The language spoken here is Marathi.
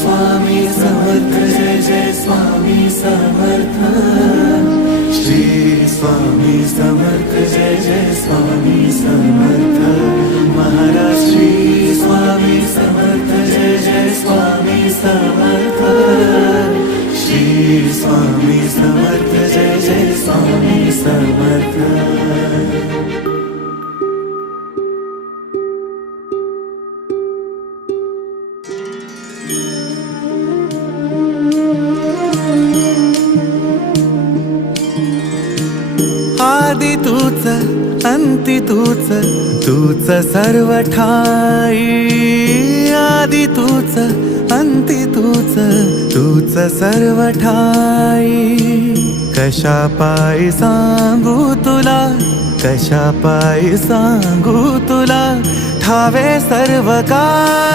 स्वामी समर्थ जय जय स्वामी समर्थ श्री स्वामी समर्थ जय जय स्वामी समर्थ महाराज श्री स्वामी समर्थ जय जय स्वामी समर्थ श्री स्वामी समर्थ जय जय स्वामी समर्थ। आदि तूच अंती तूच तूच सर्व ठाई आदि तूच अंती तूच तूच सर्व ठाई कशा पायी सांगू तुला कशा पायी सांगू तुला ठावे सर्व काय